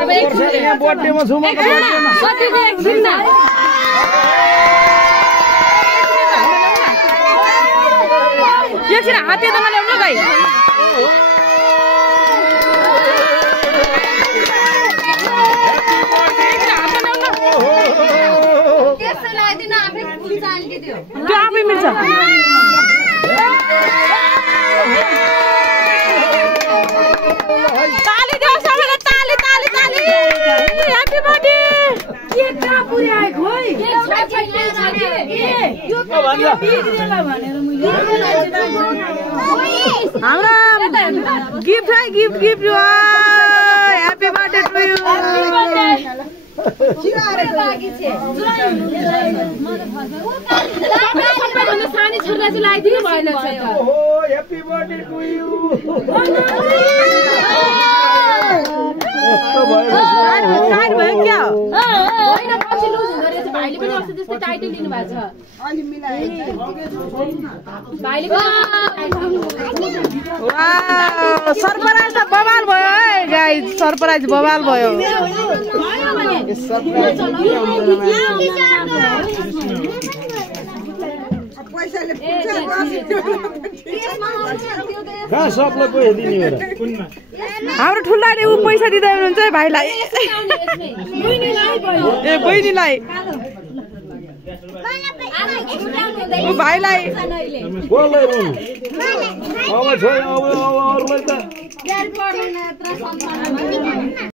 यहाँ बर्थडेमा छु म त बर्थडेमा कतिको एकछिन न एकछिन हाते त ल्याउनु भाइ त्यो आफै मिल्छ ताली देऊ सबैले ताली ताली ताली ह्यापी बर्थडे केक कहाँ पुर्याएको है हाम्रो गिफ्ट है gift happy birthday to you सबैभन्दा सानो छोरा चाहिँ लगाइदिनु भएन ह्यापी बर्थडे टु यु भयो क्या होइन पछि लुज हुँदो रहेछ भाइले पनि अस्ति जस्तै टाइटल लिनु भएको छ अलि मिलाएर भाइले सरप्राइज त बवाल भयो है गाइस सरप्राइज बवाल भयो हाम्रो ठुलाले ऊ पैसा दिँदै हुनुहुन्छ है भाइलाई ए बहिनीलाई भाइलाई